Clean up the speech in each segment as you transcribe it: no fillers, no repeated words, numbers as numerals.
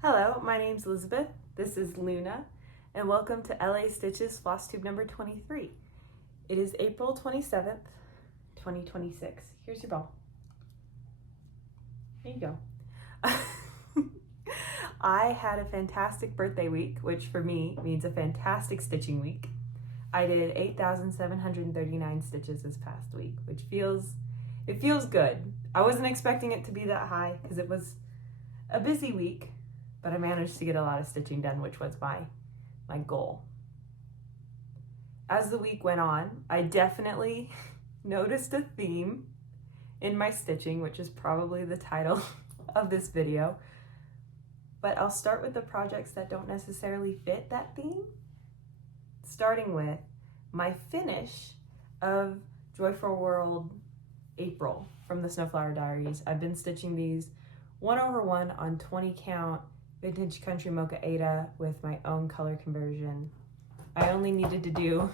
Hello, my name's Elizabeth, this is Luna, and welcome to LA Stitches Flosstube number 23. It is April 27th, 2026. Here's your ball. There you go. I had a fantastic birthday week, which for me means a fantastic stitching week. I did 8,739 stitches this past week, which feels good. I wasn't expecting it to be that high because it was a busy week, but I managed to get a lot of stitching done, which was my goal. As the week went on, I definitely noticed a theme in my stitching, which is probably the title of this video. But I'll start with the projects that don't necessarily fit that theme, starting with my finish of Joyful World April from the Snowflower Diaries. I've been stitching these 1/1 on 20 count Vintage Country Mocha Ada with my own color conversion. I only needed to do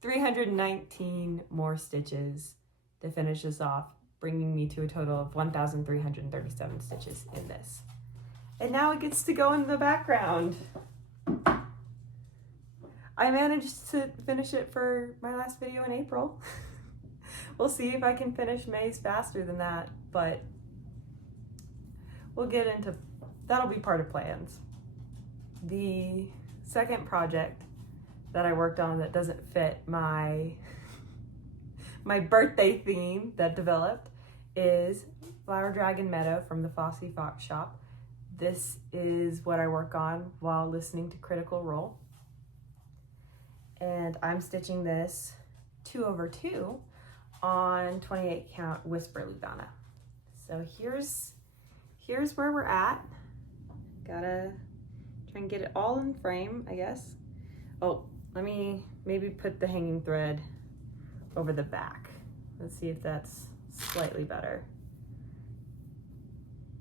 319 more stitches to finish this off, bringing me to a total of 1,337 stitches in this. And now it gets to go in the background. I managed to finish it for my last video in April. We'll see if I can finish May's faster than that, but we'll get into that'll be part of plans. The second project that I worked on that doesn't fit my birthday theme that developed is Flower Dragon Meadow from the FlossyFoxShop. This is what I work on while listening to Critical Role. And I'm stitching this 2/2 on 28 count Whisper Lugana. So here's where we're at. Gotta try and get it all in frame, I guess. Oh, let me maybe put the hanging thread over the back. Let's see if that's slightly better.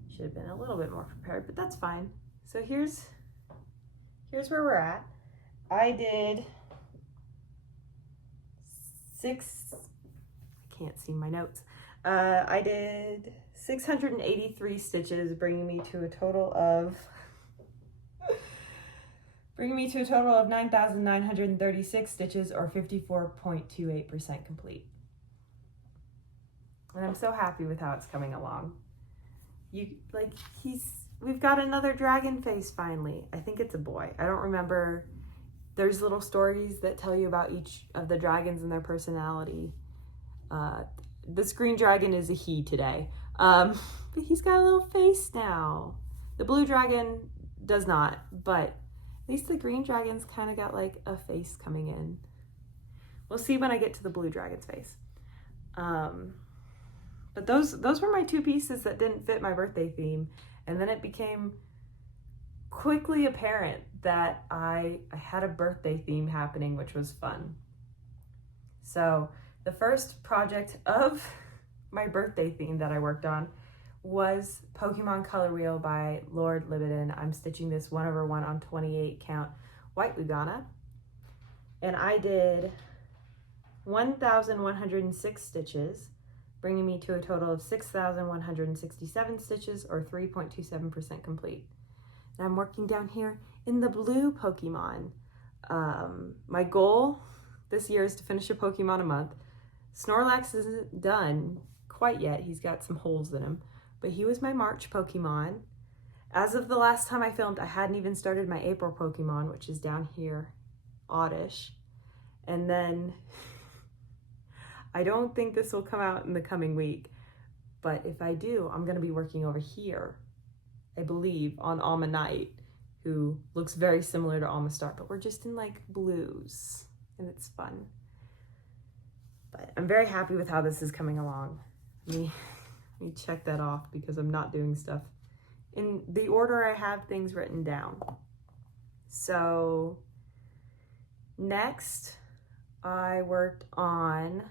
Should have been a little bit more prepared, but that's fine. So here's where we're at. I did I can't see my notes. I did 683 stitches, bringing me to a total of 9,936 stitches, or 54.28% complete. And I'm so happy with how it's coming along. We've got another dragon face finally. I think it's a boy. I don't remember. There's little stories that tell you about each of the dragons and their personality. This green dragon is a he today. But he's got a little face now. The blue dragon does not, but at least the green dragon's kind of got like a face coming in. We'll see when I get to the blue dragon's face. But those were my two pieces that didn't fit my birthday theme. And then it became quickly apparent that I had a birthday theme happening, which was fun. So the first project of my birthday theme that I worked on was Pokemon Color Wheel by Lord Libidan. I'm stitching this 1/1 on 28 count White Lugana. And I did 1,106 stitches, bringing me to a total of 6,167 stitches, or 3.27% complete. And I'm working down here in the blue Pokemon. My goal this year is to finish a Pokemon a month. Snorlax isn't done quite yet. He's got some holes in him, but he was my March Pokemon. As of the last time I filmed, I hadn't even started my April Pokemon, which is down here, Oddish. And then I don't think this will come out in the coming week, but if I do, I'm gonna be working over here, I believe, on Alma Knight, who looks very similar to Alma Star, but we're just in like blues, and it's fun. But I'm very happy with how this is coming along. Let me check that off because I'm not doing stuff in the order I have things written down. So next I worked on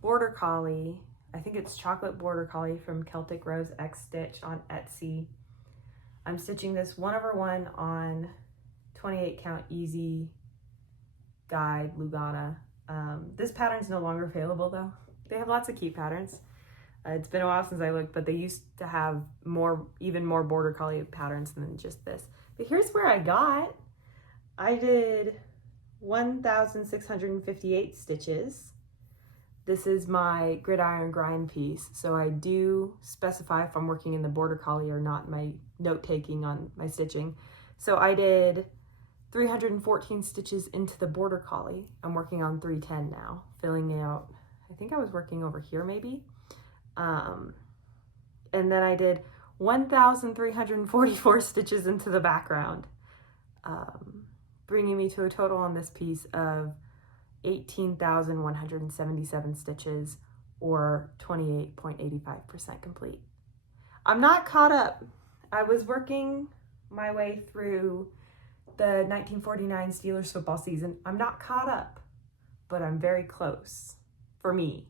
Border Collie. I think it's Chocolate Border Collie from CelticRoseXStitch on Etsy. I'm stitching this 1/1 on 28 count Easy Guide Lugana. This pattern's no longer available though. They have lots of cute patterns. It's been a while since I looked, but they used to have even more Border Collie patterns than just this. But here's where I did 1,658 stitches. This is my gridiron grind piece, so I do specify if I'm working in the Border Collie or not in my note-taking on my stitching. So I did 314 stitches into the Border Collie. I'm working on 310 now, filling out, I think I was working over here maybe. And then I did 1,344 stitches into the background, bringing me to a total on this piece of 18,177 stitches, or 28.85% complete. I'm not caught up. I was working my way through the 1949 Steelers football season. I'm not caught up, but I'm very close for me.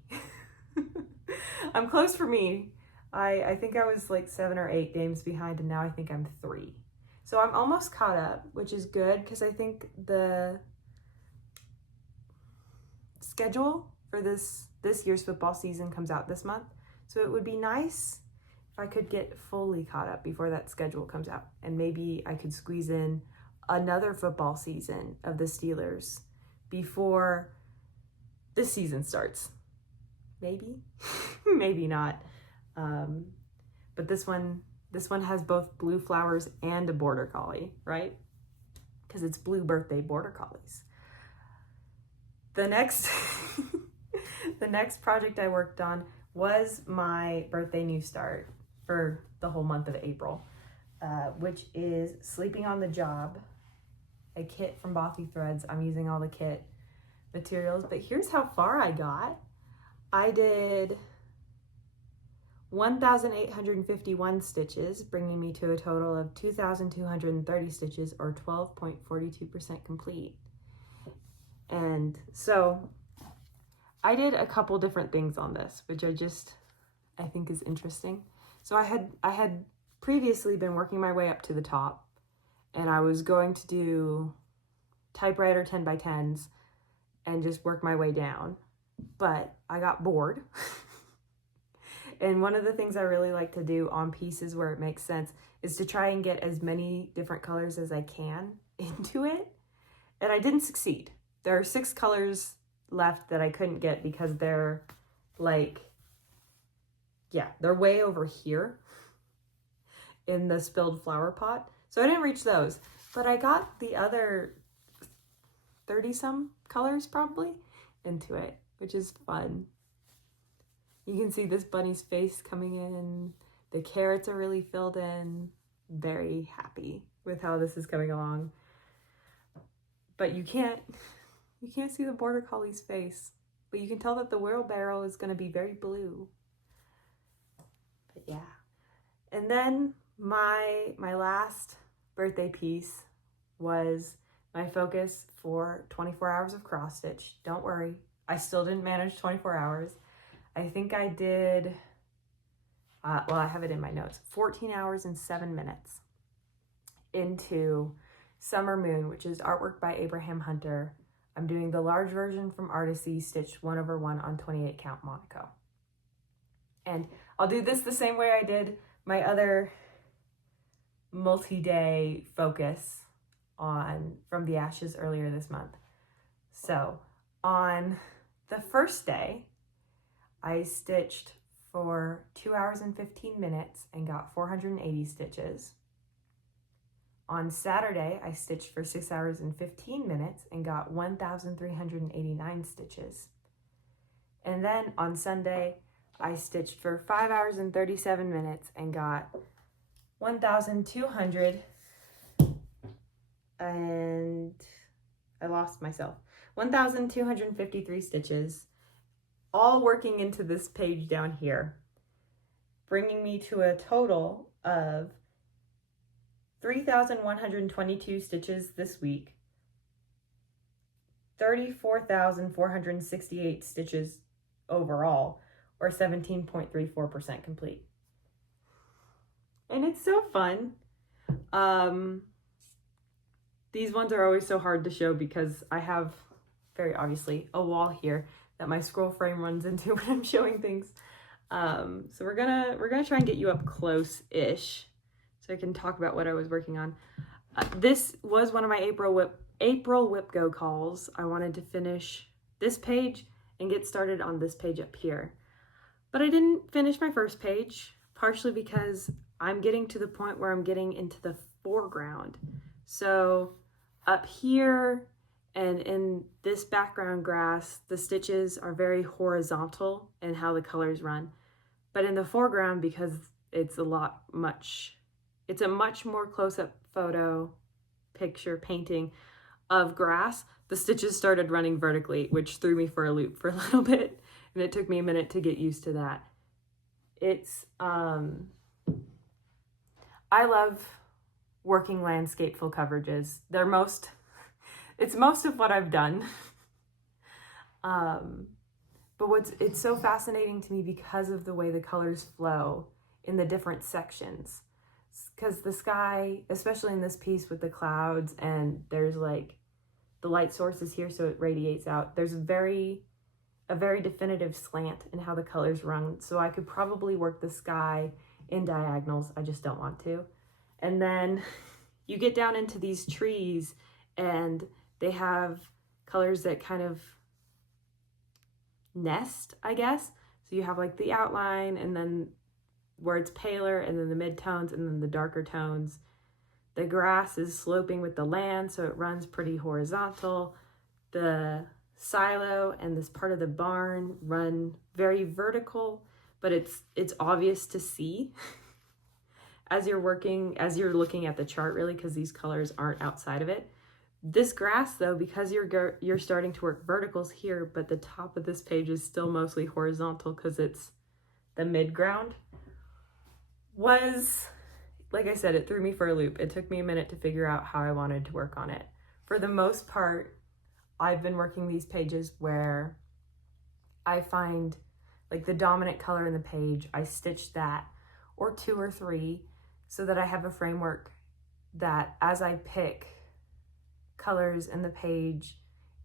I'm close for me. I think I was like 7 or 8 games behind, and now I think I'm 3. So I'm almost caught up, which is good because I think the schedule for this year's football season comes out this month. So it would be nice if I could get fully caught up before that schedule comes out. And maybe I could squeeze in another football season of the Steelers before this season starts. Maybe, maybe not. But this one has both blue flowers and a Border Collie, right? Because it's blue birthday Border Collies. The next project I worked on was my birthday new start for the whole month of April, which is Sleeping on the Job, a kit from Bothy Threads. I'm using all the kit materials, but here's how far I got. I did 1,851 stitches, bringing me to a total of 2,230 stitches, or 12.42% complete. And so I did a couple different things on this, which I think is interesting. So I had previously been working my way up to the top, and I was going to do typewriter 10x10s and just work my way down, but I got bored. And one of the things I really like to do on pieces where it makes sense is to try and get as many different colors as I can into it. And I didn't succeed. There are 6 colors left that I couldn't get because they're they're way over here in the spilled flower pot. So I didn't reach those, but I got the other 30 some colors probably into it, which is fun. You can see this bunny's face coming in. The carrots are really filled in. Very happy with how this is coming along. But you can't see the Border Collie's face, but you can tell that the wheelbarrow is going to be very blue. But yeah. And then my last birthday piece was my focus for 24 hours of cross stitch. Don't worry, I still didn't manage 24 hours. I think I did, I have it in my notes, 14 hours and 7 minutes into Summer Moon, which is artwork by Abraham Hunter. I'm doing the large version from Artecy, stitched 1/1 on 28 count Monaco. And I'll do this the same way I did my other multi-day focus from the Ashes earlier this month. So on the first day, I stitched for 2 hours and 15 minutes and got 480 stitches. On Saturday, I stitched for 6 hours and 15 minutes and got 1,389 stitches. And then on Sunday, I stitched for 5 hours and 37 minutes and got 1,200, and I lost myself, 1,253 stitches, all working into this page down here, bringing me to a total of 3,122 stitches this week, 34,468 stitches overall, or 17.34% complete. And it's so fun. These ones are always so hard to show because I have, very obviously, a wall here that my scroll frame runs into when I'm showing things. So we're gonna try and get you up close-ish so I can talk about what I was working on. This was one of my April Whip Go calls. I wanted to finish this page and get started on this page up here. But I didn't finish my first page, partially because I'm getting to the point where I'm getting into the foreground. So up here and in this background grass, the stitches are very horizontal in how the colors run. But in the foreground, because it's a much more close-up photo, picture, painting of grass, the stitches started running vertically, which threw me for a loop for a little bit, and it took me a minute to get used to that. It's, I love working landscape full coverages. It's most of what I've done. But it's so fascinating to me because of the way the colors flow in the different sections. Because the sky, especially in this piece with the clouds, and there's like the light source is here, so it radiates out. There's a very definitive slant in how the colors run. So I could probably work the sky in diagonals. I just don't want to. And then you get down into these trees and they have colors that kind of nest, I guess. So you have like the outline and then where it's paler and then the mid-tones and then the darker tones. The grass is sloping with the land, so it runs pretty horizontal. The silo and this part of the barn run very vertical, but it's obvious to see as you're looking at the chart, really, because these colors aren't outside of it. This grass, though, because you're starting to work verticals here, but the top of this page is still mostly horizontal because it's the mid-ground, was, like I said, it threw me for a loop. It took me a minute to figure out how I wanted to work on it. For the most part, I've been working these pages where I find like the dominant color in the page, I stitch that, or 2 or 3, so that I have a framework that as I pick colors in the page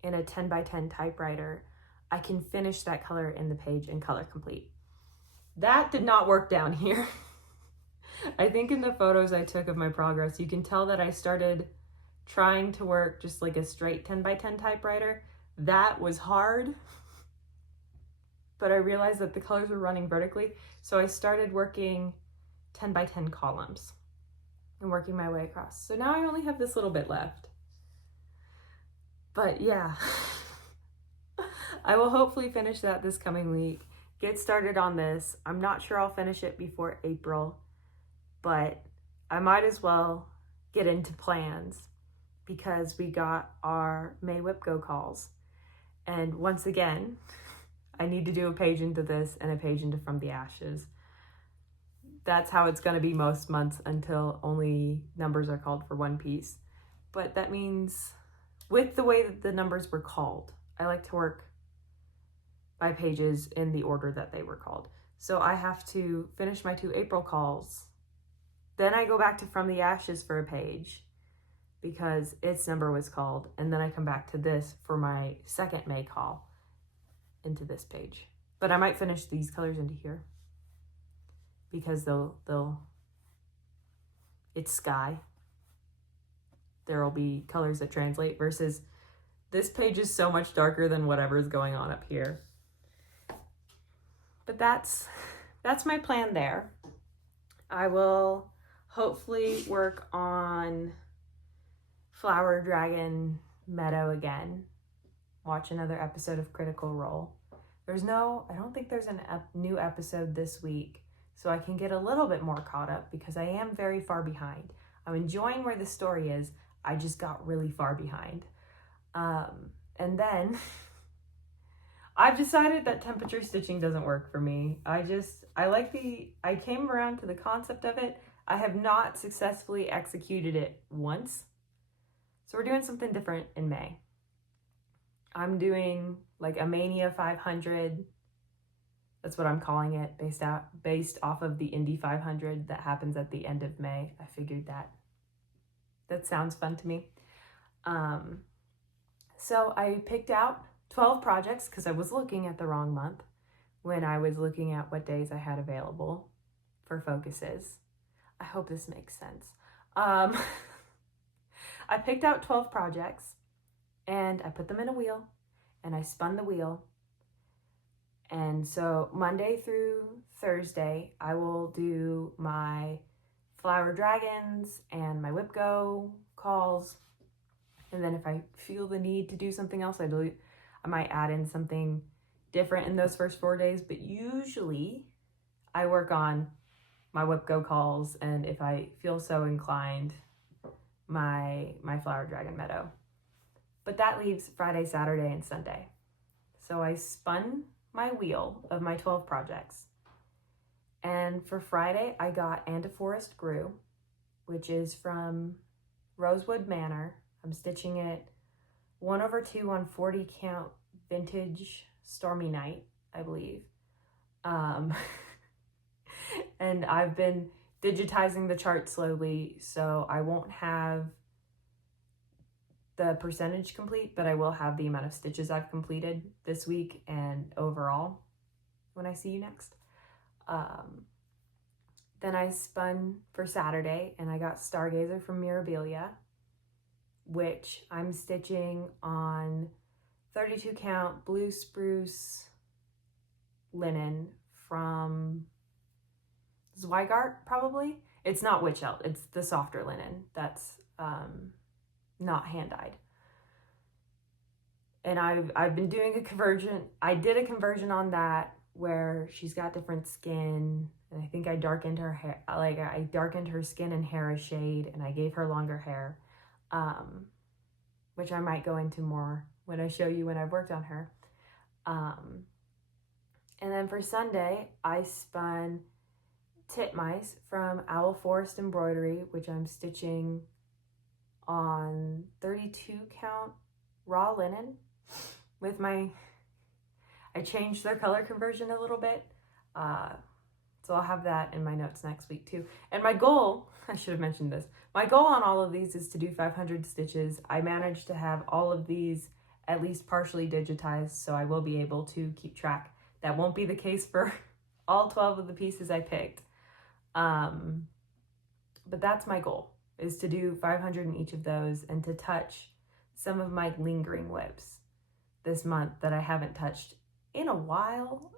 in a 10 by 10 typewriter, I can finish that color in the page and color complete. That did not work down here. I think in the photos I took of my progress, you can tell that I started trying to work just like a straight 10 by 10 typewriter. That was hard, but I realized that the colors were running vertically. So I started working 10 by 10 columns and working my way across. So now I only have this little bit left. But yeah, I will hopefully finish that this coming week. Get started on this. I'm not sure I'll finish it before April, but I might as well get into plans because we got our May Whip Go calls. And once again, I need to do a page into this and a page into From the Ashes. That's how it's going to be most months until only numbers are called for one piece. But that means with the way that the numbers were called, I like to work by pages in the order that they were called. So I have to finish my 2 April calls. Then I go back to From the Ashes for a page because its number was called. And then I come back to this for my 2nd May call into this page. But I might finish these colors into here because it's sky. There will be colors that translate versus this page is so much darker than whatever is going on up here. But that's my plan there. I will hopefully work on Flower Dragon Meadow again. Watch another episode of Critical Role. I don't think there's a new episode this week, so I can get a little bit more caught up because I am very far behind. I'm enjoying where the story is. I just got really far behind. And then I've decided that temperature stitching doesn't work for me. I came around to the concept of it. I have not successfully executed it once. So we're doing something different in May. I'm doing like a Mania 500. That's what I'm calling it, based off of the Indy 500 that happens at the end of May. I figured that sounds fun to me. So I picked out 12 projects because I was looking at the wrong month when I was looking at what days I had available for focuses. I hope this makes sense. I picked out 12 projects and I put them in a wheel and I spun the wheel. And so Monday through Thursday, I will do my flower dragons and my whip go calls. And then if I feel the need to do something else, I might add in something different in those first 4 days. But usually I work on my whip go calls, and if I feel so inclined, my flower dragon Meadow. But that leaves Friday, Saturday, and Sunday. So I spun my wheel of my 12 projects. And for Friday, I got And a Forest Grew, which is from Rosewood Manor. I'm stitching it 1/2 on 40 count vintage Stormy Night, I believe. And I've been digitizing the chart slowly, so I won't have the percentage complete, but I will have the amount of stitches I've completed this week and overall when I see you next. Then I spun for Saturday and I got Stargazer from Mirabilia, which I'm stitching on 32 count blue spruce linen from Zweigart, probably. It's not witch elf, it's the softer linen that's not hand dyed. And I've been doing a conversion. I did a conversion on that where she's got different skin, and I think I darkened her hair, like I darkened her skin and hair a shade, and I gave her longer hair, which I might go into more when I show you when I've worked on her. And then for Sunday, I spun Titmice from Owl Forest Embroidery, which I'm stitching on 32 count raw linen with I changed their color conversion a little bit. So I'll have that in my notes next week too. And my goal, I should have mentioned this, my goal on all of these is to do 500 stitches. I managed to have all of these at least partially digitized, so I will be able to keep track. That won't be the case for all 12 of the pieces I picked. But that's my goal, is to do 500 in each of those and to touch some of my lingering whips this month that I haven't touched in a while.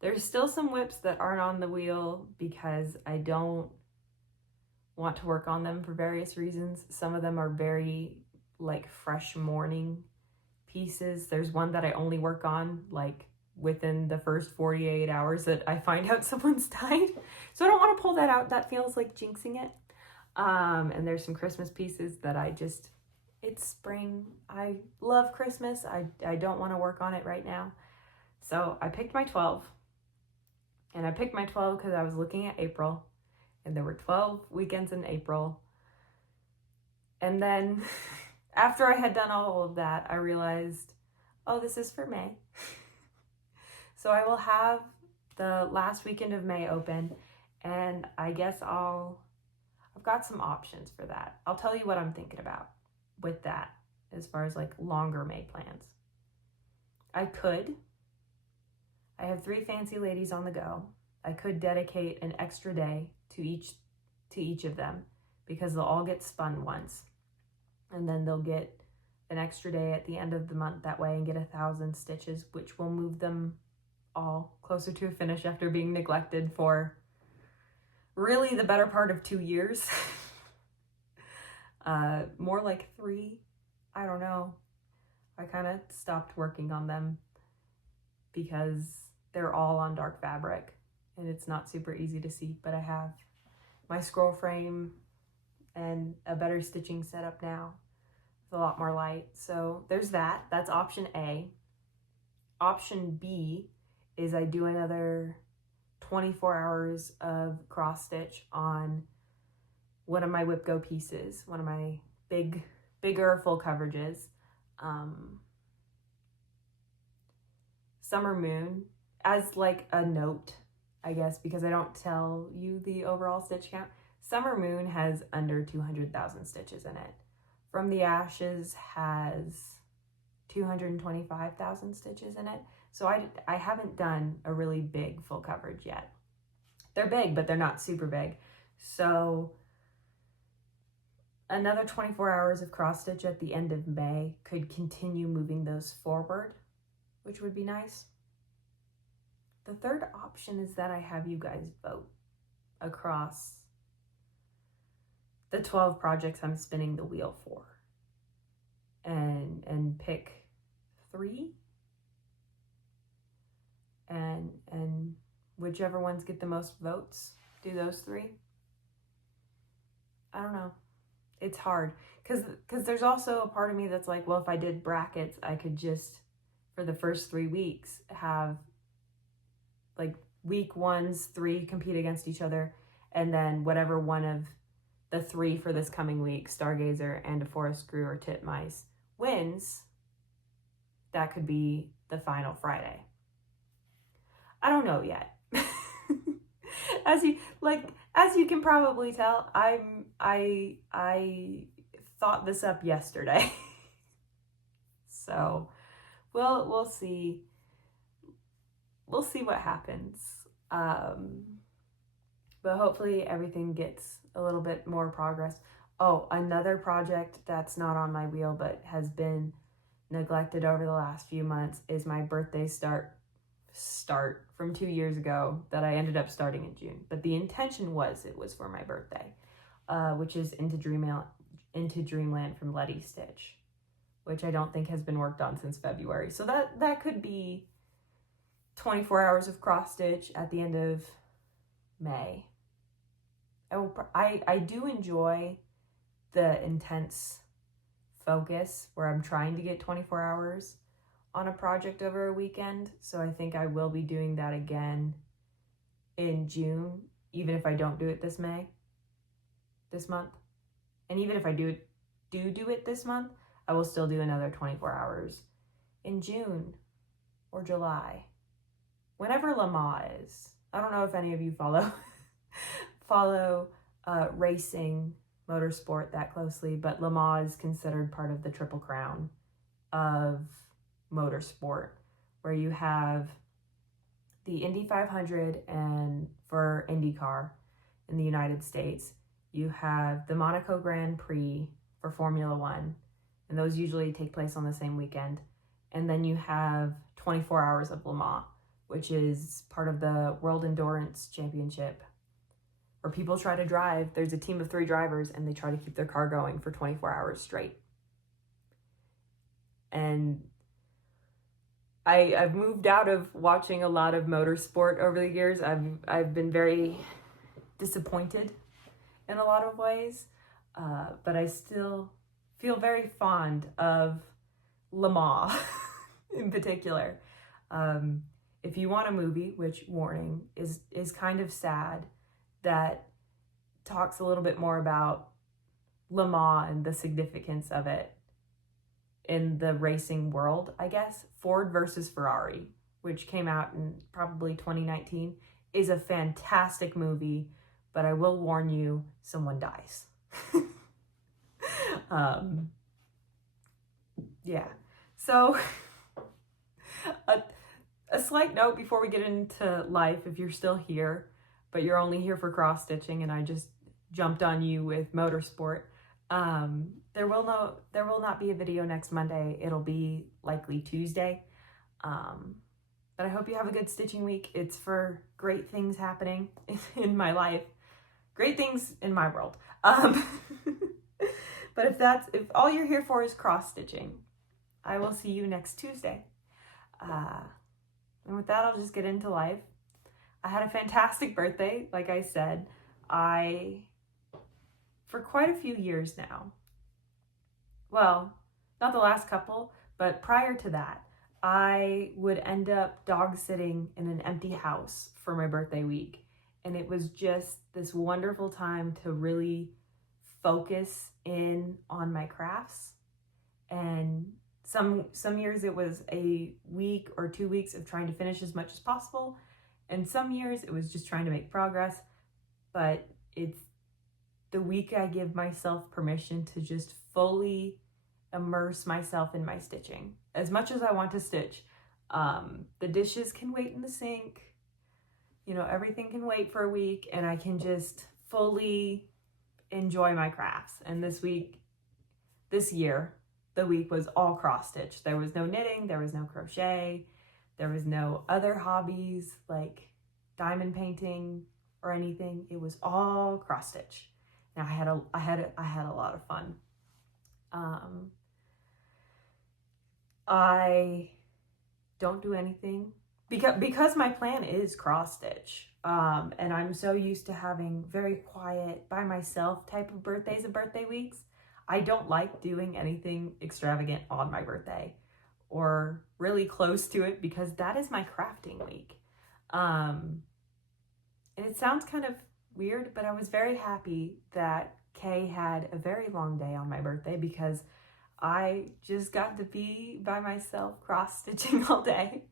There's still some whips that aren't on the wheel because I don't want to work on them for various reasons. Some of them are very like fresh morning pieces. There's one that I only work on like within the first 48 hours that I find out someone's died. So I don't want to pull that out. That feels like jinxing it. And there's some Christmas pieces that it's spring. I love Christmas. I don't want to work on it right now. So I picked my 12. And I picked my 12 because I was looking at April. And there were 12 weekends in April. And then after I had done all of that, I realized, oh, this is for May. So I will have the last weekend of May open, and I guess I've got some options for that. I'll tell you what I'm thinking about with that as far as like longer May plans. I have 3 fancy ladies on the go. I could dedicate an extra day to each of them because they'll all get spun once, and then they'll get an extra day at the end of the month that way and get 1,000 stitches, which will move them all closer to a finish after being neglected for really the better part of 2 years. More like 3. I don't know. I kind of stopped working on them because they're all on dark fabric and it's not super easy to see, but I have my scroll frame and a better stitching setup now with a lot more light. So there's that. That's option A. Option B is I do another 24 hours of cross stitch on one of my whip go pieces, one of my bigger full coverages. Summer Moon, as like a note, I guess, because I don't tell you the overall stitch count. Summer Moon has under 200,000 stitches in it. From the Ashes has 225,000 stitches in it. So I haven't done a really big full coverage yet. They're big, but they're not super big. So another 24 hours of cross stitch at the end of May could continue moving those forward, which would be nice. The third option is that I have you guys vote across the 12 projects I'm spinning the wheel for, and pick 3, and whichever ones get the most votes, do those 3. I don't know. It's hard because there's also a part of me that's like, well, if I did brackets, I could just, for the first 3 weeks, have like week 1's 3 compete against each other, and then whatever one of the 3 for this coming week, Stargazer and a Forest Grew or Titmice, wins, that could be the final Friday. I don't know yet. As you can probably tell, I thought this up yesterday. So we'll see. We'll see what happens. But hopefully everything gets a little bit more progress. Oh, another project that's not on my wheel but has been neglected over the last few months is my birthday start from 2 years ago that I ended up starting in June. But the intention was it was for my birthday, which is Into Dreamland from Letty Stitch, which I don't think has been worked on since February. So that could be 24 hours of cross stitch at the end of May. I do enjoy the intense focus where I'm trying to get 24 hours on a project over a weekend. So I think I will be doing that again in June, even if I don't do it this month. And even if I do it this month, I will still do another 24 hours in June or July, whenever Le Mans is. I don't know if any of you follow racing motorsport that closely, but Le Mans is considered part of the Triple Crown of motorsport, where you have the Indy 500, and for IndyCar in the United States, you have the Monaco Grand Prix for Formula One, and those usually take place on the same weekend. And then you have 24 hours of Le Mans, which is part of the World Endurance Championship, where people try to drive. There's a team of 3 drivers, and they try to keep their car going for 24 hours straight. And I've moved out of watching a lot of motorsport over the years. I've been very disappointed in a lot of ways, but I still feel very fond of Le Mans in particular. If you want a movie, which, warning, is kind of sad, that talks a little bit more about Le Mans and the significance of it in the racing world, I guess, Ford versus Ferrari, which came out in probably 2019, is a fantastic movie, but I will warn you, someone dies. Yeah. So a slight note before we get into life, if you're still here, but you're only here for cross stitching and I just jumped on you with motorsport, there will not be a video next Monday. It'll be likely Tuesday. But I hope you have a good stitching week. It's for great things happening in my life, great things in my world. But if all you're here for is cross stitching, I will see you next Tuesday. And with that, I'll just get into life. I had a fantastic birthday. Like I said, for quite a few years now, well, not the last couple, but prior to that, I would end up dog sitting in an empty house for my birthday week. And it was just this wonderful time to really focus in on my crafts. And some years it was a week or 2 weeks of trying to finish as much as possible. And some years it was just trying to make progress. But it's the week I give myself permission to just fully immerse myself in my stitching. As much as I want to stitch, The dishes can wait in the sink. You know, everything can wait for a week, and I can just fully enjoy my crafts. And this year, the week was all cross stitch. There was no knitting, there was no crochet, there was no other hobbies like diamond painting or anything. It was all cross stitch. And I had a lot of fun. I don't do anything because my plan is cross stitch. And I'm so used to having very quiet, by myself type of birthdays and birthday weeks. I don't like doing anything extravagant on my birthday or really close to it, because that is my crafting week. And it sounds kind of weird, but I was very happy that Kay had a very long day on my birthday, because I just got to be by myself cross-stitching all day.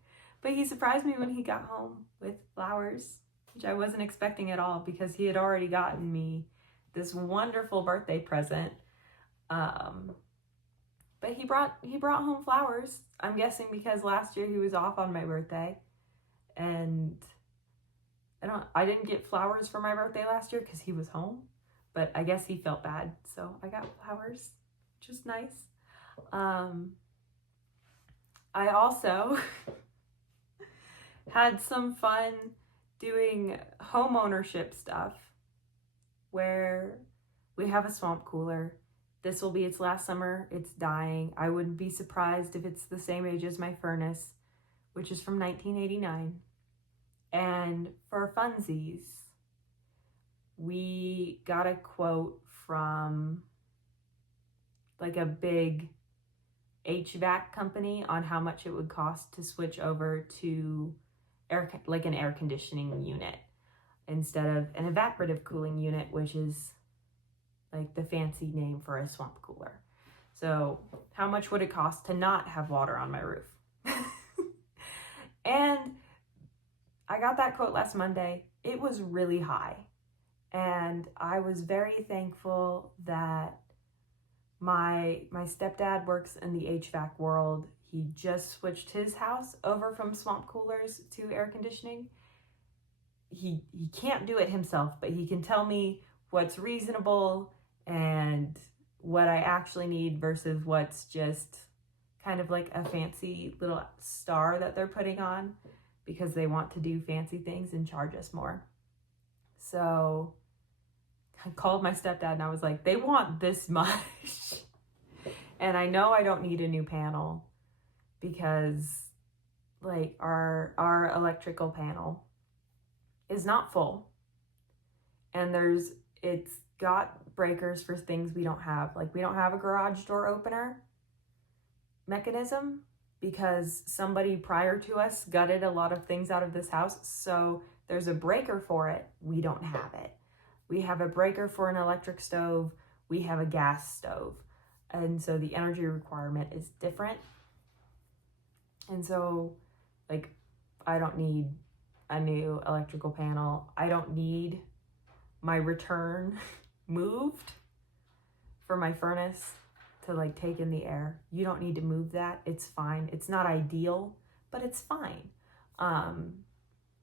But he surprised me when he got home with flowers, which I wasn't expecting at all, because he had already gotten me this wonderful birthday present. But he brought home flowers. I'm guessing because last year he was off on my birthday, and I didn't get flowers for my birthday last year because he was home, but I guess he felt bad, so I got flowers, which is nice. I also had some fun doing home ownership stuff, where we have a swamp cooler. This will be its last summer. It's dying. I wouldn't be surprised if it's the same age as my furnace, which is from 1989. And for funsies, we got a quote from like a big HVAC company on how much it would cost to switch over to an air conditioning unit instead of an evaporative cooling unit, which is like the fancy name for a swamp cooler. So how much would it cost to not have water on my roof? And I got that quote last Monday. It was really high. And I was very thankful that my stepdad works in the HVAC world. He just switched his house over from swamp coolers to air conditioning. He can't do it himself, but he can tell me what's reasonable and what I actually need versus what's just kind of like a fancy little star that they're putting on because they want to do fancy things and charge us more. So I called my stepdad and I was like, they want this much. And I know I don't need a new panel because like our electrical panel is not full. And it's got breakers for things we don't have. Like we don't have a garage door opener mechanism because somebody prior to us gutted a lot of things out of this house. So there's a breaker for it. We don't have it. We have a breaker for an electric stove. We have a gas stove. And so the energy requirement is different. And so like, I don't need a new electrical panel. I don't need my return moved for my furnace to like take in the air. You don't need to move that. It's fine. It's not ideal, but it's fine.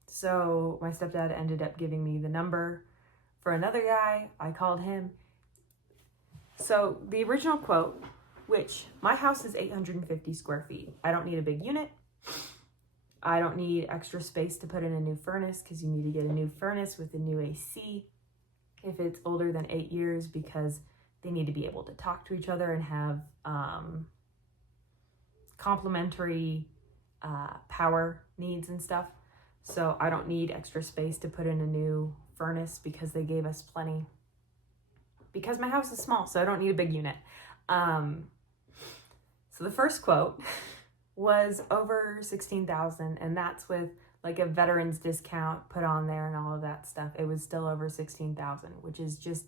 So my stepdad ended up giving me the number for another guy. I called him. So the original quote, which my house is 850 square feet. I don't need a big unit. I don't need extra space to put in a new furnace because you need to get a new furnace with a new AC if it's older than 8 years because they need to be able to talk to each other and have complementary power needs and stuff. So I don't need extra space to put in a new furnace because they gave us plenty. Because my house is small, so I don't need a big unit. So the first quote was over $16,000, and that's with like a veteran's discount put on there and all of that stuff. It was still over $16,000, which is just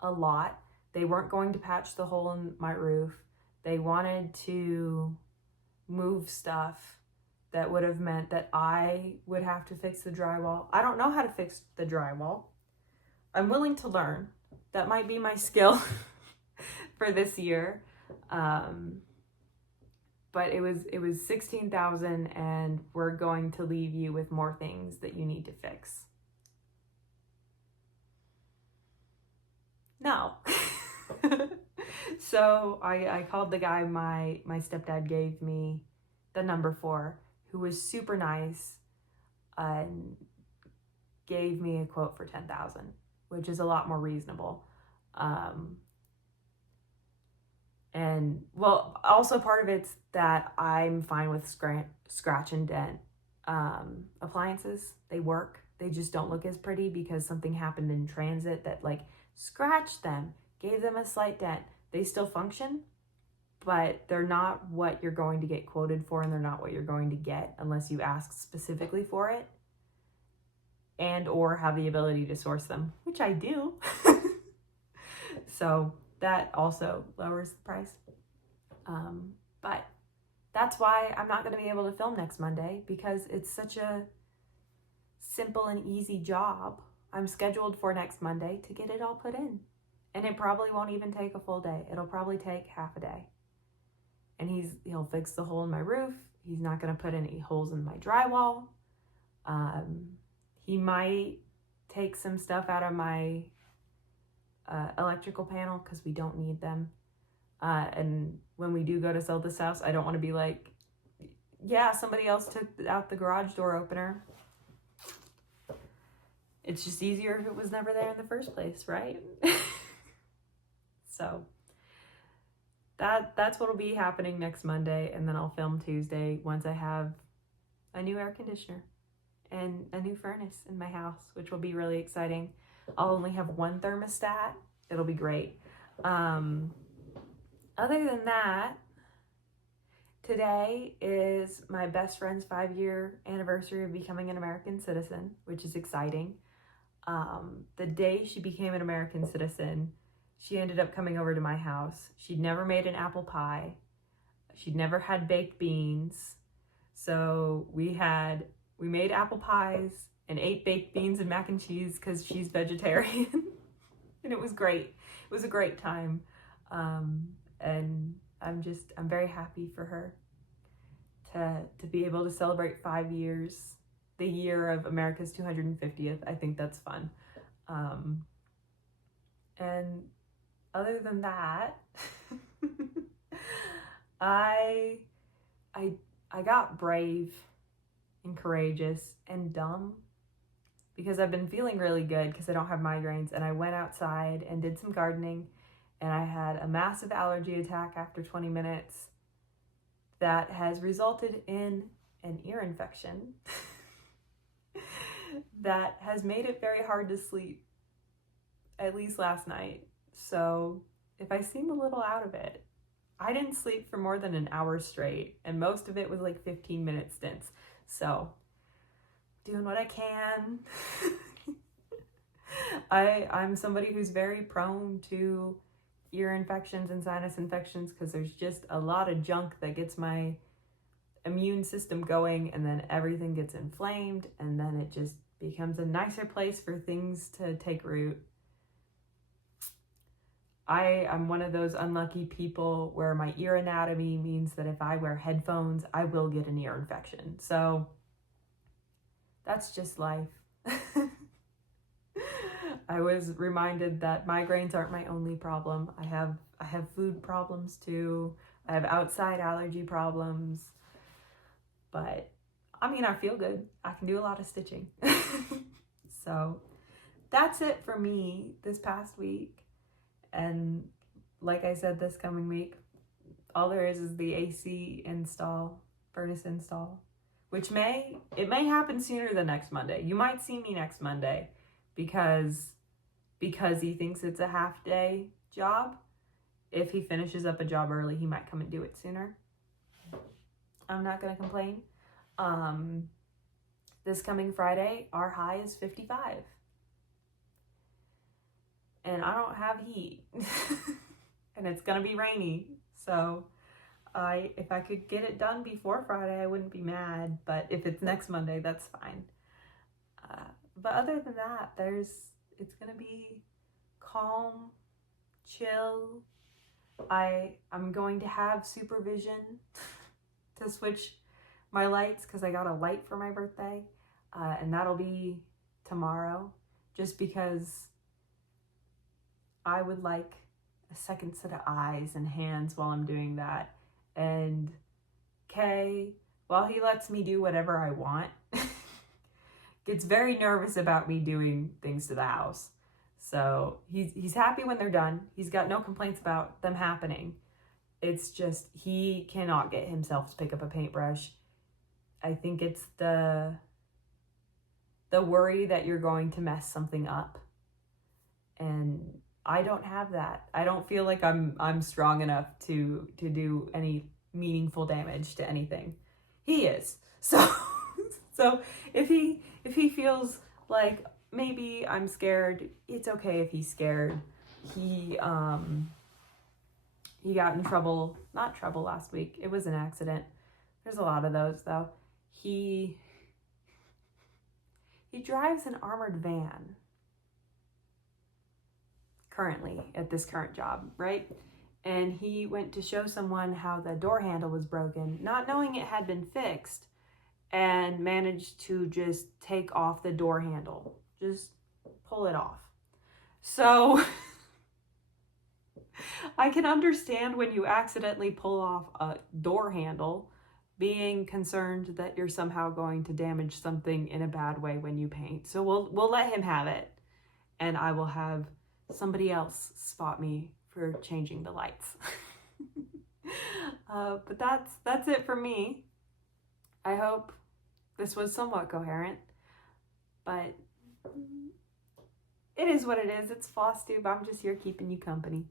a lot. They weren't going to patch the hole in my roof. They wanted to move stuff that would have meant that I would have to fix the drywall. I don't know how to fix the drywall. I'm willing to learn. That might be my skill for this year. but it was 16,000, and we're going to leave you with more things that you need to fix. No. So I called the guy my stepdad gave me the number for, who was super nice, and gave me a quote for 10,000, which is a lot more reasonable. And well, also part of it's that I'm fine with scratch and dent appliances. They work. They just don't look as pretty because something happened in transit that like scratched them, gave them a slight dent. They still function, but they're not what you're going to get quoted for, and they're not what you're going to get unless you ask specifically for it and or have the ability to source them, which I do. So that also lowers the price. But that's why I'm not going to be able to film next Monday, because it's such a simple and easy job. I'm scheduled for next Monday to get it all put in. And it probably won't even take a full day. It'll probably take half a day. And he'll fix the hole in my roof. He's not going to put any holes in my drywall. He might take some stuff out of my electrical panel because we don't need them. And when we do go to sell this house, I don't want to be like, yeah, somebody else took out the garage door opener. It's just easier if it was never there in the first place, right? So that's what'll be happening next Monday, and then I'll film Tuesday once I have a new air conditioner and a new furnace in my house, which will be really exciting. I'll only have one thermostat. It'll be great. Other than that, today is my best friend's 5-year anniversary of becoming an American citizen, which is exciting. The day she became an American citizen, she ended up coming over to my house. She'd never made an apple pie. She'd never had baked beans. So we made apple pies and ate baked beans and mac and cheese because she's vegetarian. And it was great. It was a great time. And I'm very happy for her to be able to celebrate 5 years, the year of America's 250th. I think that's fun. And other than that, I got brave and courageous and dumb because I've been feeling really good because I don't have migraines, and I went outside and did some gardening, and I had a massive allergy attack after 20 minutes that has resulted in an ear infection that has made it very hard to sleep, at least last night. So if I seem a little out of it, I didn't sleep for more than an hour straight, and most of it was like 15-minute stints. So doing what I can. I'm somebody who's very prone to ear infections and sinus infections because there's just a lot of junk that gets my immune system going, and then everything gets inflamed, and then it just becomes a nicer place for things to take root. I'm one of those unlucky people where my ear anatomy means that if I wear headphones, I will get an ear infection. So that's just life. I was reminded that migraines aren't my only problem. I have food problems too. I have outside allergy problems. But I mean, I feel good. I can do a lot of stitching. So that's it for me this past week. And like I said, this coming week, all there is the AC install, furnace install, which may happen sooner than next Monday. You might see me next Monday because he thinks it's a half day job. If he finishes up a job early, he might come and do it sooner. I'm not going to complain. This coming Friday, our high is 55. And I don't have heat. And it's going to be rainy. So if I could get it done before Friday, I wouldn't be mad. But if it's next Monday, that's fine. But other than that, it's going to be calm, chill. I'm going to have supervision to switch my lights because I got a light for my birthday, and that'll be tomorrow, just because I would like a second set of eyes and hands while I'm doing that. And Kay, while he lets me do whatever I want, gets very nervous about me doing things to the house. So he's happy when they're done. He's got no complaints about them happening. It's just he cannot get himself to pick up a paintbrush. I think it's the worry that you're going to mess something up. And I don't have that. I don't feel like I'm strong enough to do any meaningful damage to anything. He is. So if he feels like maybe I'm scared, it's okay if he's scared. He got in trouble, not trouble last week. It was an accident. There's a lot of those though. He drives an armored van currently at this current job, right? And he went to show someone how the door handle was broken, not knowing it had been fixed, and managed to just take off the door handle, just pull it off. So I can understand when you accidentally pull off a door handle, being concerned that you're somehow going to damage something in a bad way when you paint. So we'll let him have it, and I will have somebody else spot me for changing the lights. But that's it for me. I hope this was somewhat coherent, but it is what it is. It's Flosstube. I'm just here keeping you company.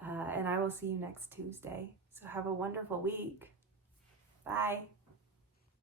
And I will see you next Tuesday. So have a wonderful week. Bye.